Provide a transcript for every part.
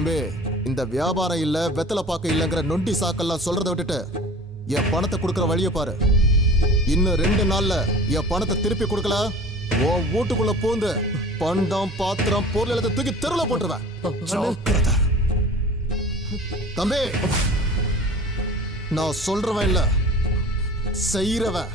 தம்பி, இந்த வியாபாரம் இல்ல வெத்தலை பாக்க இல்லங்கிற நொண்டி சாக்கெல்லாம் சொல்றதை விட்டுட்டு என் பணத்தை கொடுக்கற வழியை பாரு. இன்னும் 2 நாள்ல என் பணத்தை திருப்பி கொடுக்கல, உன் வீட்டுக்குள்ள பூந்து பண்டம் பாத்திரம் பொருள் எல்லாத்தையும் தூக்கி தெருல போட்டுருவேன். ஜாக்கிரதை. தம்பி, நான் சொல்றவன் இல்ல, செய்யறவன்.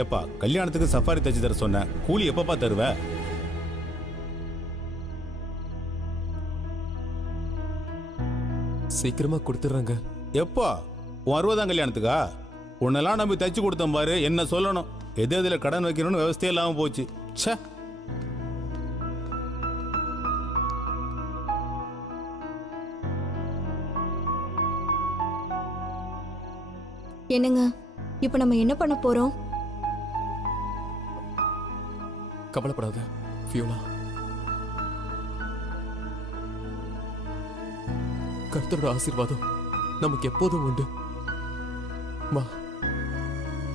ஏப்பா, கல்யாணத்துக்கு சஃபாரி தச்சு தர சொன்னேன், கூலி எப்பப்பா தருவ? சீக்கிரமா கொடுத்துட்றாங்க. எப்போ? உன் 60ஆம் கல்யாணத்துக்கா? உன்னெல்லாம் நம்பி தச்சு கொடுத்தேன் பாரு, என்ன சொல்லணும்? எது எதுல கடன் வைக்கணும்னு விவசாயம் இல்லாம போச்சு. ச்சே. என்னங்க, இப்ப நம்ம என்ன பண்ண போறோம்? கவலைப்படாத ஃபியோனா, கர்த்தரோட ஆசீர்வாதம் நமக்கு எப்போதும் உண்டு. வா.